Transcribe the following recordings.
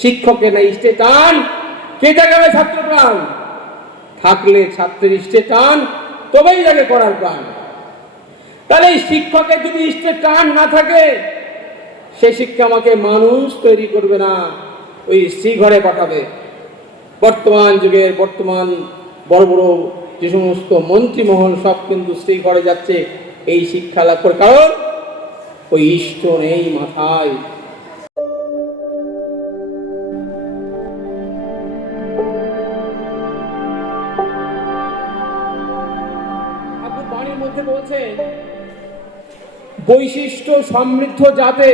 শিক্ষকের না ইষ্টে টান, কে জাগাবে ছাত্র প্রাণ? থাকলে ছাত্রের ইষ্টে টান, তবেই জাগে করার প্রাণ। তাহলে এই শিক্ষকের যদি ইষ্টে টান না থাকে, সে শিক্ষা আমাকে মানুষ তৈরি করবে না, ওই শ্রী ঘরে পাঠাবে। বর্তমান যুগের বর্তমান বড় বড় যে সমস্ত মন্ত্রীমহল সব কিন্তু শ্রী ঘরে যাচ্ছে এই শিক্ষা লাভ করে, কারণ ওই ইষ্ট নেই মাথায়। বাণীর মধ্যে বলছেন, বৈশিষ্ট্য সমৃদ্ধ যাতে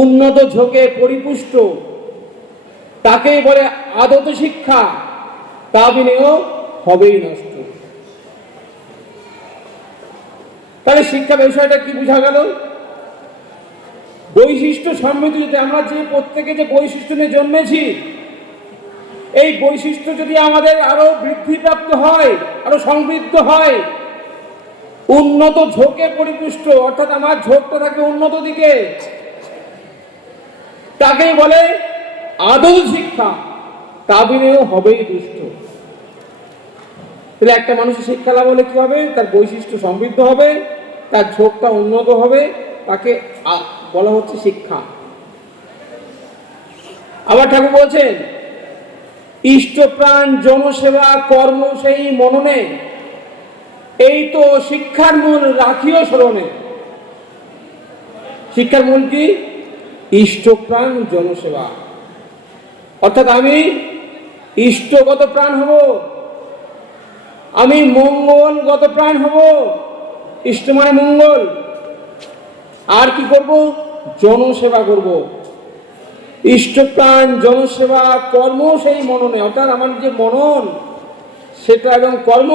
উন্নত ঝোঁকে পরিপুষ্ট, তাকেই বলে আদত শিক্ষা, তা বিনেও হবেই নষ্ট। তাহলে শিক্ষা বিষয়টা কি বোঝা গেল? বৈশিষ্ট্য সমৃদ্ধ, যদি আমরা যে প্রত্যেকে যে বৈশিষ্ট্য নিয়ে জন্মেছি, এই বৈশিষ্ট্য যদি আমাদের আরো বৃদ্ধিপ্রাপ্ত হয়, আরো সমৃদ্ধ হয়, উন্নত ঝোঁকে পরিপুষ্ট, অর্থাৎ আমার ঝোঁকটা থাকবে উন্নত দিকে, তাকেই বলে আদত শিক্ষা, তা বিনেও হবেই দুষ্ট। তাহলে একটা মানুষের শিক্ষা লাভ হলে কি হবে? তার বৈশিষ্ট্য সমৃদ্ধ হবে, তার ঝোঁকটা উন্নত হবে, তাকে বলা হচ্ছে শিক্ষা। আবার ঠাকুর বলছেন, ইষ্টপ্রাণ জনসেবা কর্ম সেই মননে, এই তো শিক্ষার মূল রাখিও স্মরণে। শিক্ষার মূল কি? ইষ্টপ্রাণ জনসেবা, অর্থাৎ আমি ইষ্টগত প্রাণ হব, আমি মঙ্গলগত প্রাণ হব। ইষ্ট মানে মঙ্গল, আর কি করব? জনসেবা করব। ইষ্টপ্রাণ জনসেবা কর্ম সেই মননে, অর্থাৎ আমার যে মনন সেটা এবং কর্ম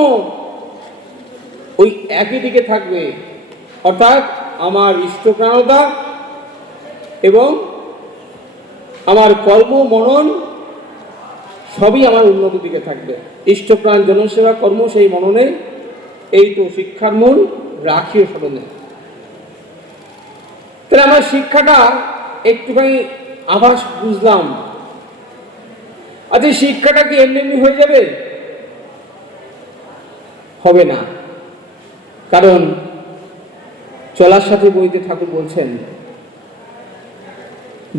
ওই একই দিকে থাকবে, অর্থাৎ আমার ইষ্টপ্রাণতা এবং আমার কর্ম মনন সবই আমার উন্নত দিকে থাকবে। ইষ্টপ্রাণ জনসেবা কর্ম সেই মননে, এই তো শিক্ষার মূল রাখিও স্মরণে। তাহলে আমার শিক্ষাটা একটুখানি আভাস বুঝলাম। আচ্ছা, শিক্ষাটা কি এমনি এমনি হয়ে যাবে? হবে না, কারণ চলার সাথে বইতে ঠাকুর বলছেন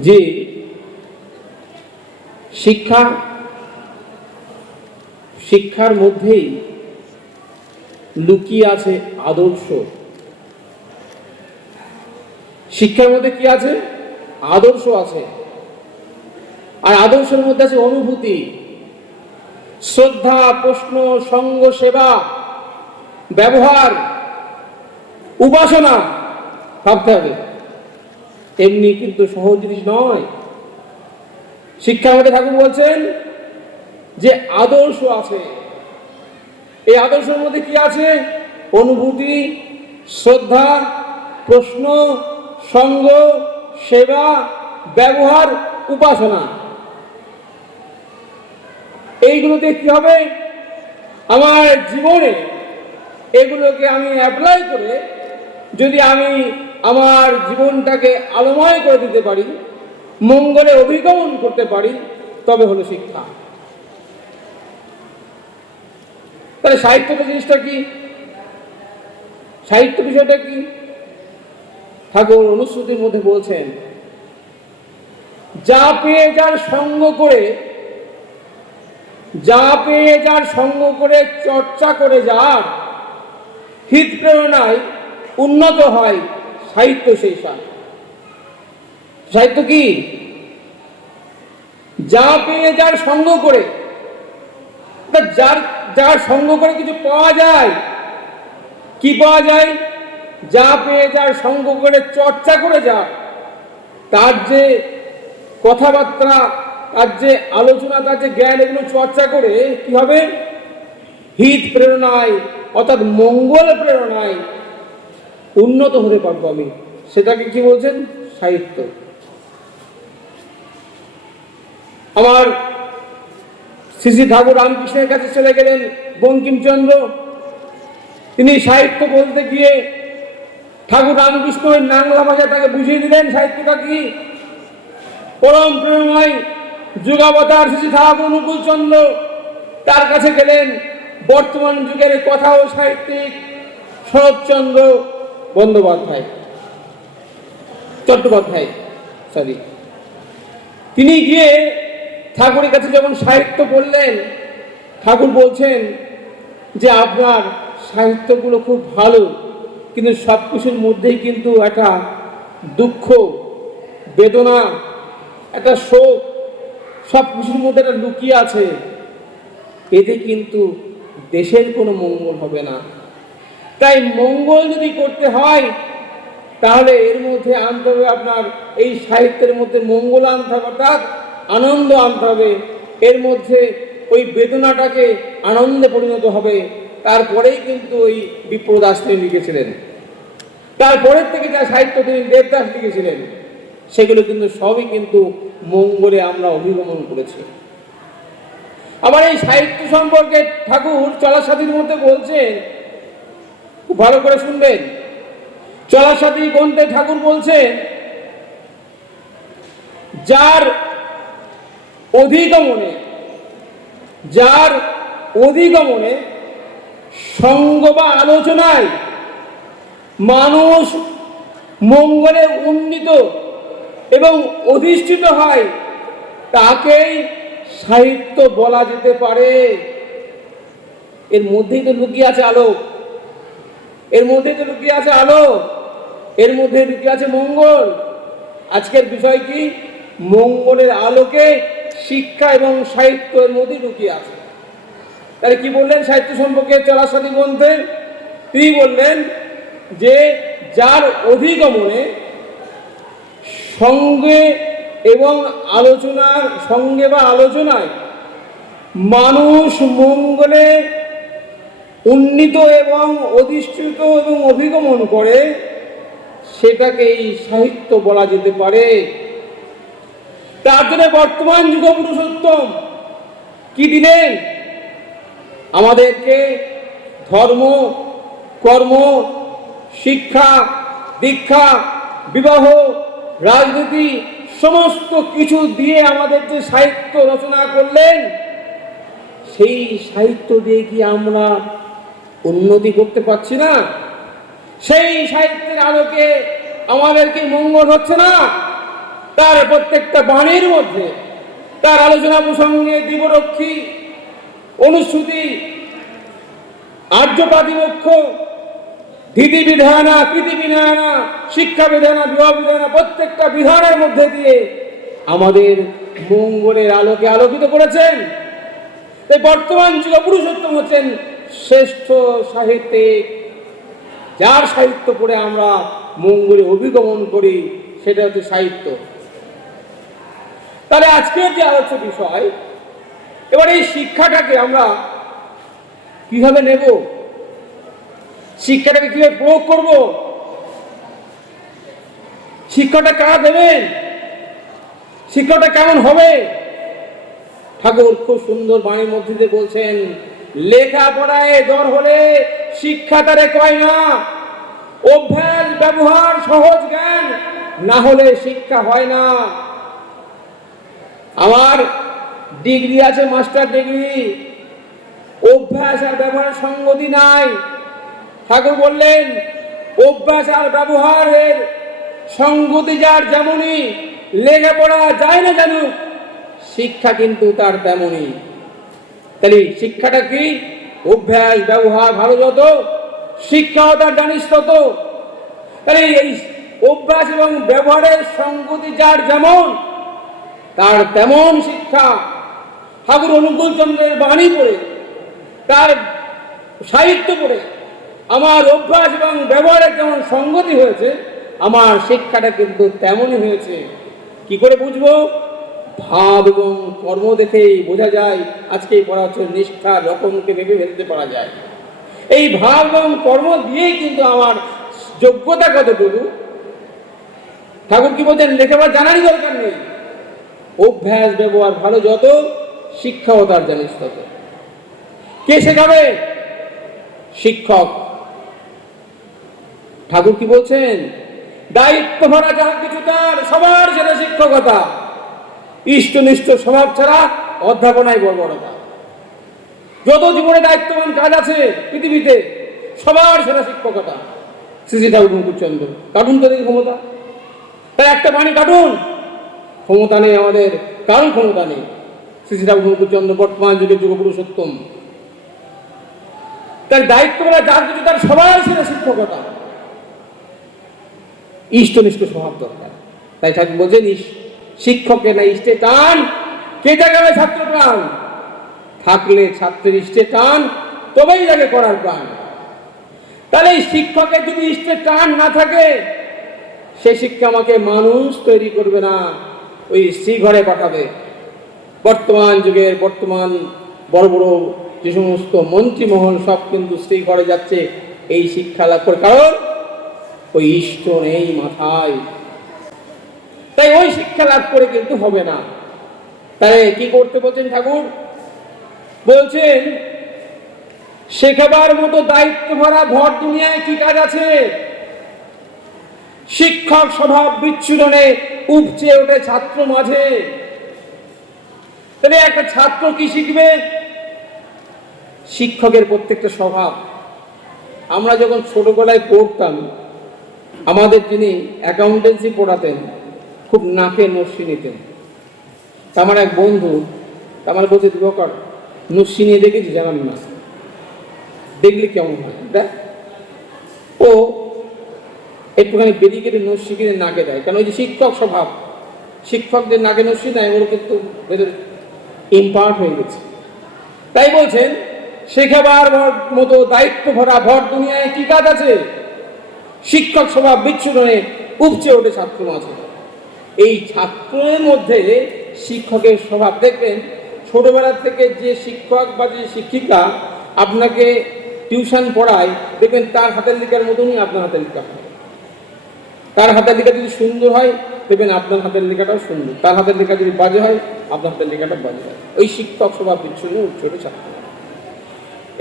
যে শিক্ষার মধ্যেই লুকিয়ে আছে আদর্শ। শিক্ষার মধ্যে কি আছে? আদর্শ আছে। আর আদর্শের মধ্যে আছে অনুভূতি, শ্রদ্ধা, প্রশ্ন, সঙ্গ, সেবা, ব্যবহার, উপাসনা। ভাবতে হবে, এমনি কিন্তু সহজ জিনিস নয়। শিক্ষার মধ্যে ঠাকুর বলছেন যে আদর্শ আছে। এই আদর্শের মধ্যে কি আছে? অনুভূতি, শ্রদ্ধা, প্রশ্ন, সঙ্গ, সেবা, ব্যবহার, উপাসনা। এইগুলোতে কি হবে? আমার জীবনে এগুলোকে আমি অ্যাপ্লাই করে যদি আমি আমার জীবনটাকে আলোময় করে দিতে পারি, মঙ্গলে অভিগমন করতে পারি, তবে হলো শিক্ষা। তাহলে সাহিত্যটা জিনিসটা কি? সাহিত্য বিষয়টা কি? ঠাকুর অনুশ্রুতির মধ্যে বলছেন, যা পেয়ে যার সঙ্গ করে, যা পেয়ে যার সঙ্গ করে চর্চা করে যার হিত প্রেরণায় উন্নত হয় সাহিত্য সেই সার। সাহিত্য কি? যা পেয়ে যার সঙ্গ করে, যার সঙ্গ করে কিছু পাওয়া যায়। কি পাওয়া যায়? যা পেয়ে যার সঙ্গ করে চর্চা করে যায়, তার যে কথাবার্তা, তার যে আলোচনা, তার যে জ্ঞান, এগুলো চর্চা করে কি হবে? হিত প্রেরণায়, অর্থাৎ মঙ্গল প্রেরণায় উন্নত হতে পারবো আমি। সেটাকে কি বলছেন? সাহিত্য। আমার শ্রী শ্রী ঠাকুর রামকৃষ্ণের কাছে চলে গেলেন বঙ্কিমচন্দ্র। তিনি সাহিত্য বলতে গিয়ে ঠাকুর রামকৃষ্ণ ওই বাংলা ভাষায় তাকে বুঝিয়ে দিলেন সাহিত্যটা কি। পরম প্রেমময় যুগাবতার শ্রী ঠাকুর অনুকূল চন্দ্র তার কাছে গেলেন বর্তমান যুগের কথা ও সাহিত্যিক শরৎচন্দ্র বন্দ্যোপাধ্যায় চট্টোপাধ্যায় সরি। তিনি গিয়ে ঠাকুরের কাছে যখন সাহিত্য পড়লেন, ঠাকুর বলছেন যে আপনার সাহিত্যগুলো খুব ভালো, কিন্তু সব কিছুর মধ্যেই কিন্তু একটা দুঃখ, বেদনা, একটা শোক সব কিছুর মধ্যে একটা লুকিয়ে আছে। এতে কিন্তু দেশের কোনো মঙ্গল হবে না। তাই মঙ্গল যদি করতে হয় তাহলে এর মধ্যে আনতে হবে আপনার এই সাহিত্যের মধ্যে মঙ্গল আনতে হবে, অর্থাৎ আনন্দ আনতে হবে। এর মধ্যে ওই বেদনাটাকে আনন্দে পরিণত হবে। তারপরেই কিন্তু ওই বিপ্রদাস তিনি লিখেছিলেন। তারপরের থেকে যা সাহিত্য তিনি দেবদাস লিখেছিলেন সেগুলো কিন্তু সবই কিন্তু মঙ্গলে আমরা অভিগমন করেছি। আবার এই সাহিত্য সম্পর্কে ঠাকুর চলার সাথীর মধ্যে বলছেন, খুব ভালো করে শুনবেন। চলার সাথী গ্রন্থে ঠাকুর বলছেন, যার অধিগমনে সঙ্গ বা আলোচনায় মানুষ মঙ্গলে উন্নীত এবং অধিষ্ঠিত হয় তাকেই সাহিত্য বলা যেতে পারে। এর মধ্যেই তো লুকিয়ে আছে আলো, এর মধ্যেই তো লুকিয়ে আছে আলো, এর মধ্যে লুকিয়ে আছে মঙ্গল। আজকের বিষয় কি? মঙ্গলের আলোকে শিক্ষা এবং সাহিত্য এর মধ্যে লুকিয়ে আছে। তাহলে কি বললেন সাহিত্য সম্পর্কে চলার সাথী গ্রন্থে? তিনি বললেন যে যার অধিগমনে সঙ্গে এবং আলোচনার সঙ্গে বা আলোচনায় মানুষ মঙ্গলে উন্নীত এবং অধিষ্ঠিত এবং অভিগমন করে সেটাকেই সাহিত্য বলা যেতে পারে। তার জন্য বর্তমান যুগ পুরুষোত্তম কি দিলেন? আমাদেরকে ধর্ম, কর্ম, শিক্ষা, দীক্ষা, বিবাহ, রাজনীতি সমস্ত কিছু দিয়ে আমাদের যে সাহিত্য রচনা করলেন, সেই সাহিত্য দিয়ে কি আমরা উন্নতি করতে পারছি না? সেই সাহিত্যের আলোকে আমাদের কি মঙ্গল হচ্ছে না? তার প্রত্যেকটা বাণীর মধ্যে, তার আলোচনা প্রসঙ্গে দিবরক্ষী, অনুশ্রুতি, আর্যপ্রাতিমক্ষ, ধীতি বিধানা, কৃতি বিধানা, শিক্ষা বিধানা, বিবাহ বিধানা, প্রত্যেকটা বিধানের মধ্যে দিয়ে আমাদের মঙ্গলের আলোকে আলোকিত করেছেন। তাই বর্তমান যুগ পুরুষোত্তম হচ্ছেন শ্রেষ্ঠ সাহিত্যিক, যার সাহিত্য পড়ে আমরা মঙ্গলে অভিগমন করি, সেটা হচ্ছে সাহিত্য। তাহলে আজকের যে আলোচ্য বিষয়, এবার এই শিক্ষাটাকে আমরা কিভাবে নেব, শিক্ষাটাকে কিভাবে প্রয়োগ করব, শিক্ষাটা কারা দেবেন, শিক্ষাটা কেমন হবে? ঠাকুর খুব সুন্দর বাণীর মধ্যে দিয়ে বলছেন, লেখাপড়ায় দর হলে শিক্ষা তারে কয় না, অভ্যাস ব্যবহার সহজ জ্ঞান না হলে শিক্ষা হয় না। আমার ডিগ্রি আছে, মাস্টার ডিগ্রি, অভ্যাস আর ব্যবহারের সঙ্গতি নাই। ঠাকুর বললেন, অভ্যাস আর ব্যবহারের সঙ্গতি যার যেমনই, লেখাপড়া যায় না জানুক, শিক্ষা কিন্তু তার তেমনই। তাহলে শিক্ষাটা কি? অভ্যাস ব্যবহার ভালো যত, শিক্ষাও তার জানিস তত। তাহলে এই অভ্যাস এবং ব্যবহারের সঙ্গতি যার যেমন, তার তেমন শিক্ষা। ঠাকুর অনুকূল চন্দ্রের বাণী পড়ে, তার সাহিত্য পড়ে আমার অভ্যাস এবং ব্যবহারের যেমন সঙ্গতি হয়েছে, আমার শিক্ষাটা কিন্তু তেমনই হয়েছে। কি করে বুঝবো? ভাব এবং কর্ম দেখেই বোঝা যায়। আজকে পড়া হচ্ছে নিষ্ঠার রকমকে ভেবে ফেলতে পারা যায়। এই ভাব এবং কর্ম দিয়েই কিন্তু আমার যোগ্যতা কতটুকু। ঠাকুর কি বলছেন? লেখাপড়া জানারই দরকার নেই, অভ্যাস ব্যবহার ভালো যত, শিক্ষাও তার জানিস তত। কে শেখাবে? শিক্ষক। ঠাকুর কি বলছেন? দায়িত্ব ভরা যা কিছু তার, সবার সেটা শিক্ষকতা। ইষ্টনিষ্ঠ স্বভাব ছাড়া অধ্যাপনায় বর্বরতা। যত জীবনে দায়িত্ববান কাজ আছে পৃথিবীতে, সবার সেরা শিক্ষকতা। শ্রী ঠাকুর মুকুটচন্দ্র কার্টুন তো দেখি ক্ষমতা, তাই একটা বাণী কার্টুন। ক্ষমতা নেই আমাদের, কারণ ক্ষমতা নেই। শ্রী ঠাকুর মুকুটচন্দ্র বর্তমান যুগের যুগপুরুষোত্তম। তার দায়িত্ববেলা যার কিছু, তার সবার সেরা শিক্ষকতা। ইষ্টনিষ্ঠ স্বভাব দরকার। তাই ঠাকুর বলছেন, শিক্ষকের না ইষ্টে টান, কে জাগাবে ছাত্র প্রাণ। থাকলে ছাত্রের ইষ্টে টান, তবেই জাগে করার প্রাণ। তাহলে এই শিক্ষকের যদি ইষ্টে টান না থাকে, সে শিক্ষা আমাকে মানুষ তৈরি করবে না, ওই শ্রীঘরে পাঠাবে। বর্তমান যুগের বর্তমান বড় বড় যে সমস্ত মন্ত্রীমহল সব কিন্তু শ্রীঘরে যাচ্ছে এই শিক্ষা লাভ করে, কারণ ওই ইষ্ট নেই মাথায়। তাই ওই শিক্ষা লাভ করে কিন্তু হবে না। তাই কি করতে বলছেন ঠাকুর? বলছেন, শেখাবার মতো দায়িত্ব ভরা ভর দুনিয়ায় কি কাজ আছে? শিক্ষক স্বভাব বিচ্ছুরণে উপচে ওঠে ছাত্র মাঝে। তাহলে একটা ছাত্র কি শিখবে? শিক্ষকের প্রত্যেকটা স্বভাব। আমরা যখন ছোটবেলায় পড়তাম, আমাদের যিনি অ্যাকাউন্টেন্সি পড়াতেন খুব নাকে নস্যি নিতেন। আমার এক বন্ধু আমার বলছে, দিবকর নস্যি নিয়ে দেখেছি? জানান না, দেখলে কেমন হয়? ও একটুখানি বেরিয়ে কেটে নস্যি কিনে নাকে দেয়, কারণ ওই যে শিক্ষক স্বভাব, শিক্ষকদের নাকে নস্যি দেয়, ওর কিন্তু ভেতরে ইম্পার্ট হয়ে গেছে। তাই বলছেন, শেখাবার মতো দায়িত্ব ভরা ভর দুনিয়ায় কি কাজ আছে? শিক্ষক স্বভাব বিচ্ছুরণে উপচে ওঠে ছাত্র মাঝে। এই ছাত্রের মধ্যে শিক্ষকের স্বভাব দেখবেন, ছোটবেলা থেকে যে শিক্ষক বা যে শিক্ষিকা আপনাকে টিউশন পড়ায়, দেখবেন তার হাতের লেখার মতনই আপনার হাতের লেখা হয়। তার হাতের লেখা যদি সুন্দর হয়, দেখবেন আপনার হাতের লেখাটাও সুন্দর। তার হাতের লেখা যদি বাজে হয়, আপনার হাতের লেখাটা বাজে হয়। ওই শিক্ষক স্বভাব বিচ্ছুরণে উপচে ওঠে ছাত্র।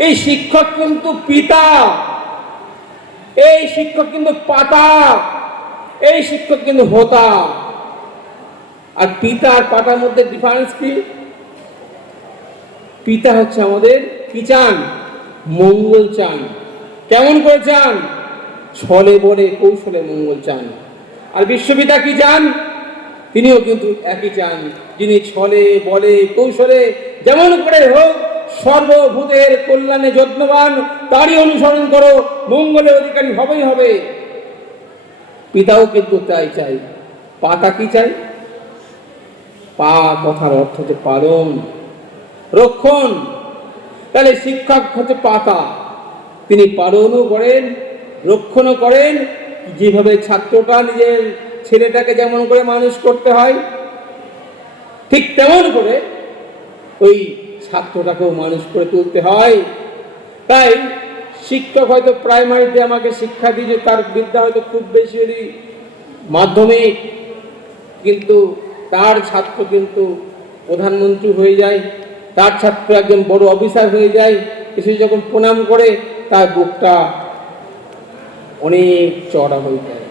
এই শিক্ষক কিন্তু পিতা, এই শিক্ষক কিন্তু পাতা, এই শিক্ষক কিন্তু হোতা। আর পিতা আর পাতার মধ্যে ডিফারেন্স কি? পিতা হচ্ছে আমাদের কি চান? মঙ্গল চান। কেমন করে চান? ছলে বলে কৌশলে মঙ্গল চান। আর বিশ্বপিতা কি চান? তিনিও কিন্তু একই চান, যিনি ছলে বলে কৌশলে যেমন করে হোক সর্বভূতের কল্যাণে যত্নবান, তারই অনুসরণ করো, মঙ্গলের অধিকারী হবেই হবে। পিতাও কিন্তু তাই চাই। পাতা কি চাই? পা কথার অর্থ হচ্ছে পালন, রক্ষণ। তাহলে শিক্ষক হচ্ছে পাতা, তিনি পালনও করেন, রক্ষণও করেন। যেভাবে ছাত্রটা নিজের ছেলেটাকে যেমন করে মানুষ করতে হয়, ঠিক তেমন করে ওই ছাত্রটাকেও মানুষ করে তুলতে হয়। তাই শিক্ষক হয়তো প্রাইমারিতে আমাকে শিক্ষা দিয়েছে, তার বিদ্যা হয়তো খুব বেশি হলে মাধ্যমিক, কিন্তু তার ছাত্র কিন্তু প্রধানমন্ত্রী হয়ে যায়, তার ছাত্র একজন বড় অফিসার হয়ে যায়। এসে যখন প্রণাম করে, তার বুকটা অনেক চড়া হয়ে যায়।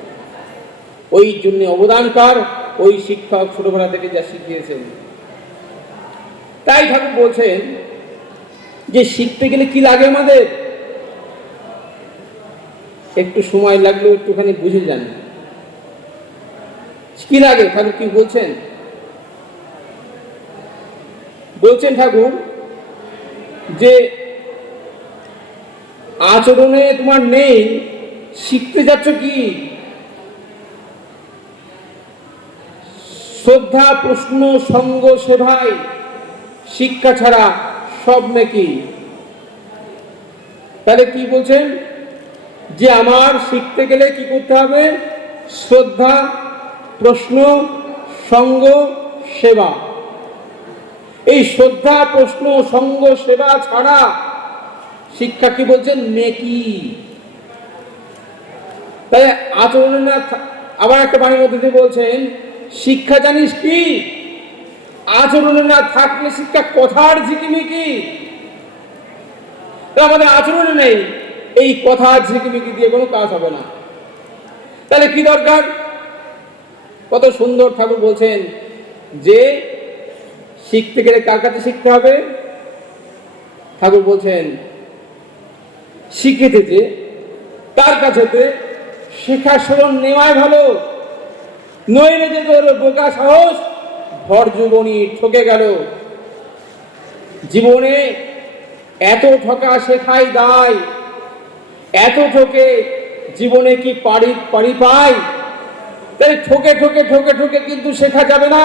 ওই জন্য অবদানকার ওই শিক্ষক ছোটবেলা থেকে যা শিখিয়েছেন। তাই ঠাকুর বলছেন যে শিখতে গেলে কি লাগে আমাদের? একটু সময় লাগলেও একটুখানি বুঝে যান কি লাগে। ঠাকুর কি বলছেন? বলছেন ঠাকুর যে আচরণে তোমার নেই, শিখতে যাচ্ছ কি? শ্রদ্ধা, প্রশ্ন, সঙ্গ, সেবায় শিক্ষা ছাড়া সব নাকি। তাহলে কি বলছেন? যে আমার শিখতে গেলে কি করতে হবে? শ্রদ্ধা, প্রশ্ন, সঙ্গ, সেবা। এই শ্রদ্ধা, প্রশ্ন, সঙ্গ, সেবা ছাড়া শিক্ষা কি বলছেন? নেকি। তাই আচরণে না। আবার একটা বাণীর মধ্যে বলছেন, শিক্ষা জানিস কি? আচরণে না থাকলে শিক্ষা কথার ঝিকিমিকি। আমাদের আচরণে নেই, এই কথার ঝিকিমিকি দিয়ে কোনো কাজ হবে না। তাহলে কি দরকার? কত সুন্দর ঠাকুর বলছেন যে শিখতে গেলে কার কাছে শিখতে হবে? ঠাকুর বলছেন শিখেতে যে তার কাছেতে শেখা শরণ নেওয়াই ভালো, নইলে যে তোর বোকা সাহস ভর জীবনী ঠকে গেল। জীবনে এত ঠকা শেখাই দায়, এত ঠকে জীবনে কি পারি পাই? তাই ঠকে ঠকে ঠকে ঠকে কিন্তু শেখা যাবে না।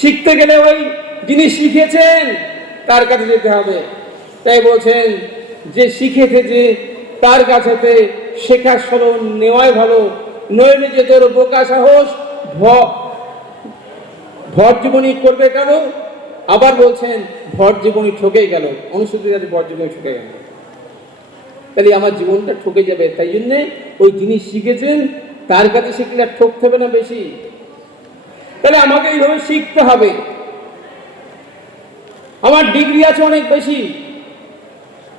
শিখতে গেলে ওই যিনি শিখেছেন তার কাছে যেতে হবে। তাই বলছেন যে শিখেছে যে তার কাছেতে শেখার শরণ নেওয়াই ভালো, নইলে যে তোর বোকা সাহস ভর জীবনী করবে কেন? আবার বলছেন ভর জীবনী ঠকেই গেল, অনুসূচিত জাতি ভর জীবনী ঠকে গেল। তাহলে আমার জীবনটা ঠকে যাবে, তাই জন্যে ওই যিনি শিখেছেন তার কাছে শিখলে আর ঠকতে হবে না বেশি। তাহলে আমাকে এইভাবে শিখতে হবে। আমার ডিগ্রি আছে অনেক বেশি,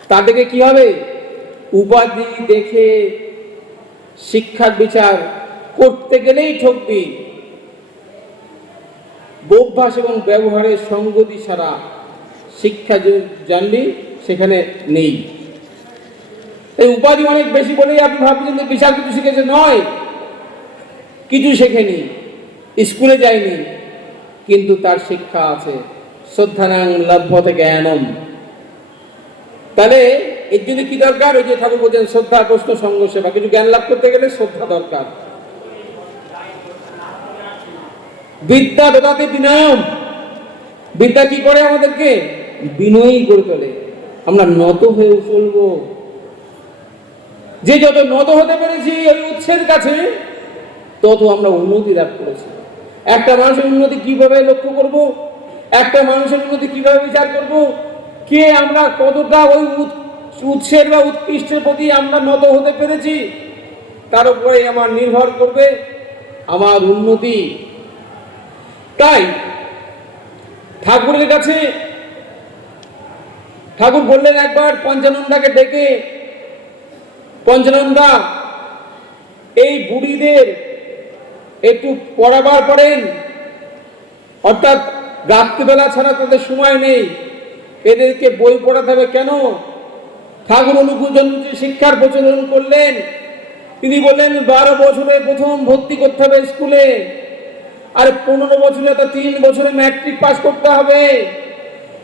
তা থেকে কি হবে? উপাধি দেখে শিক্ষার বিচার করতে গেলেই ঠকবি। অভ্যাস এবং ব্যবহারের সঙ্গতি ছাড়া শিক্ষা জানলি সেখানে নেই। এই উপাধি অনেক বেশি বলেই আপনি ভাবছেন যে বিশাল কিছু শিখেছে, নয়, কিছু শেখেনি, স্কুলে যায়নি, কিন্তু তার শিক্ষা আছে। শ্রদ্ধানাং লভ্যতে জ্ঞানম। তাহলে এর জন্য কি দরকার? ওই যে ঠাকুর বলছেন শ্রদ্ধা প্রশ্ন সঙ্গ সেবা। কিছু জ্ঞান লাভ করতে গেলে শ্রদ্ধা দরকার। বিদ্যা দদাতে বিনয়ম। বিদ্যা কি করে? আমাদেরকে বিনয়ী করে তোলে। আমরা নত হয়ে চলবো। যে যত নত হতে পেরেছি ওই উৎসের কাছে, তত আমরা উন্নতি লাভ করেছি। একটা মানুষের উন্নতি কিভাবে লক্ষ্য করব? একটা মানুষের উন্নতি কিভাবে বিচার করব? কে আমরা কতটা ওই উৎসের বা উৎকৃষ্টের প্রতি আমরা নত হতে পেরেছি, তার উপরে আমার নির্ভর করবে আমার উন্নতি। তাই ঠাকুরের কাছে ঠাকুর বললেন একবার পঞ্চানন্দাকে ডেকে, পঞ্চানন্দা এই বুড়িদের একটু পড়াবার পড়েন, অর্থাৎ রাত্রিবেলা ছাড়া তাদের সময় নেই, এদেরকে বই পড়াতে হবে। কেন? ঠাকুর অনুকূলচন্দ্র যে শিক্ষার প্রচলন করলেন, তিনি বললেন 12 বছরে প্রথম ভর্তি করতে হবে স্কুলে, আর 15 বছরে তো 3 বছরে ম্যাট্রিক পাস করতে হবে।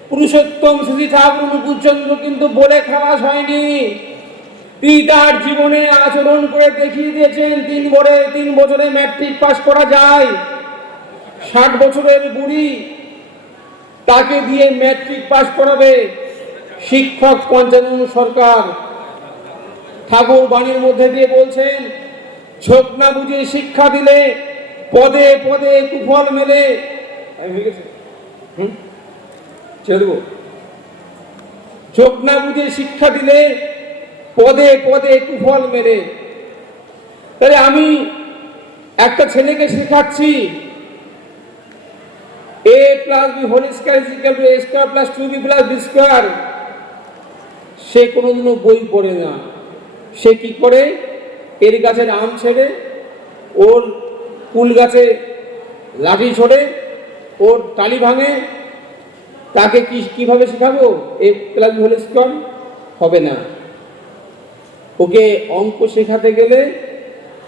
পুরুষোত্তম শ্রী ঠাকুর অনুকূলচন্দ্র কিন্তু বলে খালাস হয়নি, তিনি তার জীবনে আচরণ করে দেখিয়ে দিয়েছেন 3 বছরে ম্যাট্রিক পাস করা যায়। 60 বছরের বুড়ি, তাকে দিয়ে ম্যাট্রিক পাস করাবে শিক্ষক পঞ্চানন সরকার। ঠাকুর বাণীর মধ্যে দিয়ে বলছেন ঝোঁক না বুঝে শিক্ষা দিলে পদে পদে কুফল মেলে। ঝোঁক না বুঝে শিক্ষা দিলে পদে পদে কুফল মেলে। তাহলে আমি একটা ছেলেকে শেখাচ্ছি a plus b whole square is equal to a square plus 2b plus b square, সে কোনোদিনও বই পড়ে না। সে কি করে? এর গাছের আম ছেড়ে ওর কুল গাছে লাঠি ছোড়ে, ওর টালি ভাঙে। তাকে কিভাবে শেখাবো? a plus b whole square হবে না। ওকে অঙ্ক শেখাতে গেলে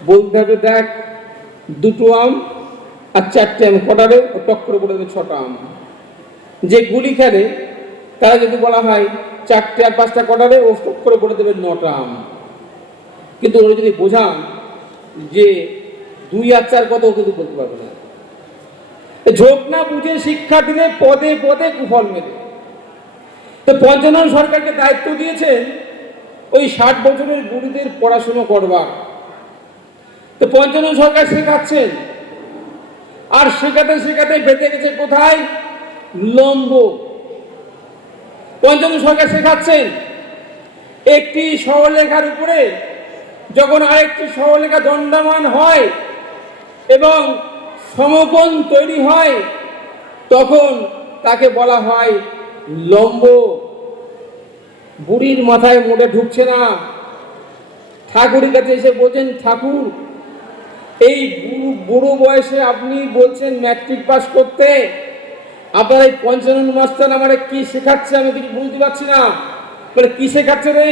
বলতে হবে দেখ 2টো আম আর 4টে আম কটারে, ও টক করে বলে দেবে 6টা আম। যে গুলি খেলে তারা যদি বলা হয় 4টে আর 5টা কটারে, ও টক করে বলে দেবে 9টা আম। কিন্তু ওরা যদি বোঝান যে 2 আর 4 কত, ও কিন্তু বলতে পারবে না। ঝোঁক না বুঝে শিক্ষা দিলে পদে পদে কুফল মেলে। তো পঞ্চানন সরকারকে দায়িত্ব দিয়েছেন ওই 60 বছরের বুড়িদের পড়াশুনো করবার। তো পঞ্চানন সরকার শেখাচ্ছেন, আর শেখাতে শেখাতে বেঁচে গেছে কোথায়? লম্ব। পঞ্চানন সরকার শেখাচ্ছেন একটি সরলরেখার উপরে যখন আরেকটি সরলরেখা দণ্ডায়মান হয় এবং সমকোণ তৈরি হয়, তখন তাকে বলা হয় লম্ব। বুড়ির মাথায় মোটে ঢুকছে না। ঠাকুরের কাছে এসে বলছেন ঠাকুর, এই বুড়ো বয়সে আপনি বলছেন ম্যাট্রিক পাস করতে, আপনার এই পঞ্চানন মাস্টার আমার কি শেখাচ্ছে আমি কিছু বুঝতে পারছি না। বলে কি শেখাচ্ছে রে?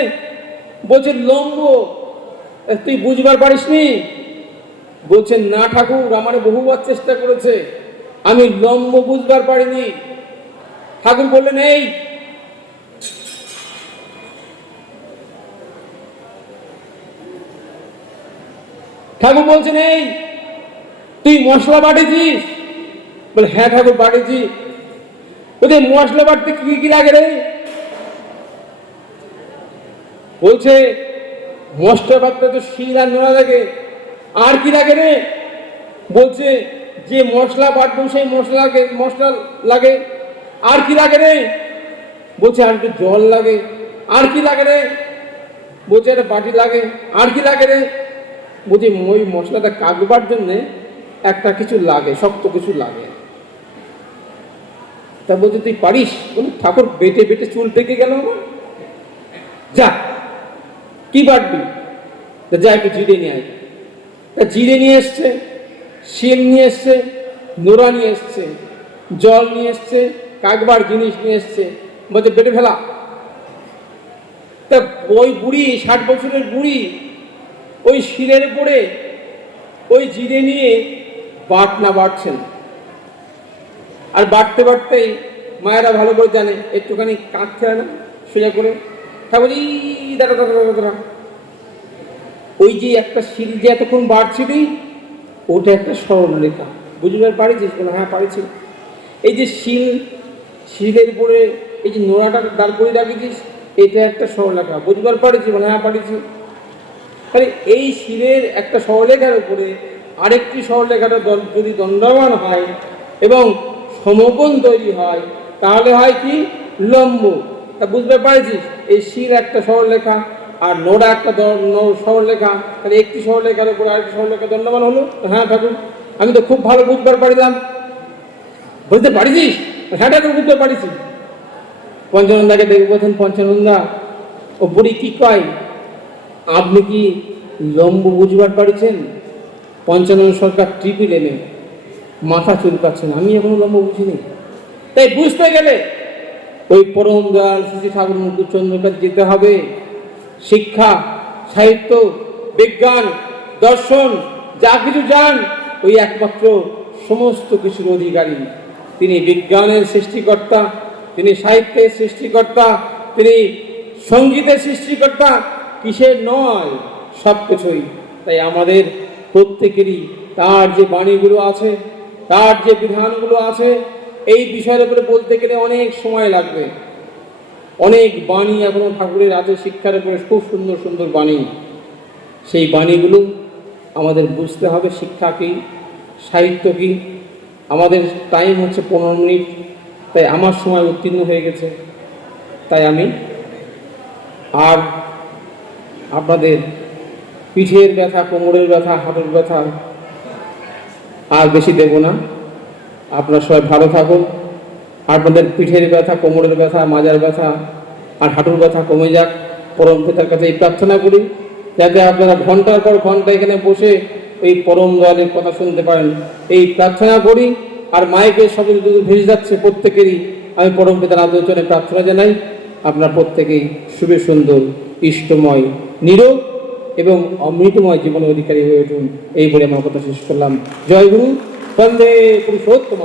বলছে লম্ব। তুই বুঝবার পারিসনি? বলছেন না ঠাকুর, আমার বহুবার চেষ্টা করেছে, আমি লম্ব বুঝবার পারিনি। ঠাকুর বললেন এই ঠাকুর বলছেন এই তুই মশলা বাটেছিস? বলে হ্যাঁ ঠাকুর বাটেছি। বলছে মশলা বাটতে কি কি লাগে রে? বলছে মশলা বাটতে তো শিল আর নোড়া লাগে, আর কি লাগে রে? বলছে যে মশলা বাটবো সেই মশলা লাগে। আর কি লাগে রে? বলছে আর একটু জল লাগে। আর কি লাগে রে? বলছে একটা বাটি লাগে। আর কি লাগে রে? বলছি ওই মশলাটা কাটবার জন্যে একটা কিছু লাগে, শক্ত কিছু লাগে। তা বলছে তুই পারিস? বলে ঠাকুর বেটে বেটে চুল পেকে গেল আমার। যা কি বাটবি? যা একটু জিরে নিয়ে আয়। তা জিরে নিয়ে এসছে, শিল নিয়ে এসছে, নোড়া নিয়ে এসছে, জল নিয়ে এসছে, কাটবার জিনিস নিয়ে এসছে। বলছে বেটে ফেলা। তা ওই বুড়ি 60 বছরের বুড়ি ওই শিলের উপরে ওই জিরে নিয়ে বাটনা বাটছেন। আর বাটতে বাটতেই মায়েরা ভালো করে জানে একটুখানি কাঁদতে হয় না সোজা করে। ঠাকুর দাঁড়া দাঁড়া দাঁড়া, ওই যে একটা শিল যে এতক্ষণ বাড়ছিলি ওটা একটা সরলরেখা, বুঝবার পারিছিস? বলে হ্যাঁ পারিছি। এই যে শিলের উপরে এই যে নোড়াটা দাঁড় করে রাখিছিস এটা একটা সরলরেখা, বুঝবার পারিছি? বলে হ্যাঁ পারিছি। তাহলে এই শিলের একটা সরলরেখার উপরে আরেকটি সরলরেখাটা যদি দণ্ডায়মান হয় এবং সমকোণ তৈরি হয় তাহলে হয় কি লম্ব। তা বুঝতে পারছিস এই শিল একটা সরলরেখা আর নোড়া একটা সরলরেখা, তাহলে একটি সরলরেখার উপর আরেকটি সরলরেখা দণ্ডায়মান হলো। হ্যাঁ ঠাকুর আমি তো খুব ভালো বুঝবার পারিলাম। বুঝতে পারিছিস? হ্যাঁ ঠাকুর বুঝতে পারিছি। পঞ্চানন্দাকে দেখে বলছেন পঞ্চানন্দা ও বুড়ি কি কয়, আপনি কি লম্ব বুঝবার পারিছেন? পঞ্চানন সরকার টিপি এনে মাথা চুলকাচ্ছেন, আমি এখনো লম্ব বুঝিনি। তাই বুঝতে গেলে ওই পরম দয়াল শ্রী ঠাকুর মুকুটচন্দ্রের কাছে যেতে হবে। শিক্ষা, সাহিত্য, বিজ্ঞান, দর্শন যা কিছু জান ওই একমাত্র সমস্ত কিছুর অধিকারী। তিনি বিজ্ঞানের সৃষ্টিকর্তা, তিনি সাহিত্যের সৃষ্টিকর্তা, তিনি সঙ্গীতের সৃষ্টিকর্তা, কিসের নয় সব কিছুই। তাই আমাদের প্রত্যেকেরই তার যে বাণীগুলো আছে, তার যে বিধানগুলো আছে, এই বিষয়ের উপরে বলতে গেলে অনেক সময় লাগবে। অনেক বাণী এখনো ঠাকুরের আছে শিক্ষার উপরে, খুব সুন্দর সুন্দর বাণী। সেই বাণীগুলো আমাদের বুঝতে হবে। শিক্ষা কী, সাহিত্য কী। আমাদের টাইম হচ্ছে 15 মিনিট, তাই আমার সময় উত্তীর্ণ হয়ে গেছে। তাই আমি আর আপনাদের পিঠের ব্যথা, কোমরের ব্যথা, হাঁটুর ব্যথা আর বেশি দেব না। আপনারা সবাই ভালো থাকুন। আপনাদের পিঠের ব্যথা, কোমরের ব্যথা, মাজার ব্যথা আর হাঁটুর ব্যথা কমে যাক। পরম পিতার কাছে এই প্রার্থনা করি যাতে আপনারা ঘন্টার পর ঘন্টা এখানে বসে এই পরম দয়ালের কথা শুনতে পারেন, এই প্রার্থনা করি। আর মাইকের শব্দ যদি ভেসে যাচ্ছে প্রত্যেকেরই আমি পরম পিতার আদর্শনে প্রার্থনা জানাই আপনারা প্রত্যেকেই শুভে সুন্দর, ইষ্টময়, নীরব এবং অমৃতময় জীবনের অধিকারী হয়ে উঠুন। এই বলে আমার কথা শেষ করলাম। জয় গুরু, বন্দে পুরুষোত্তম।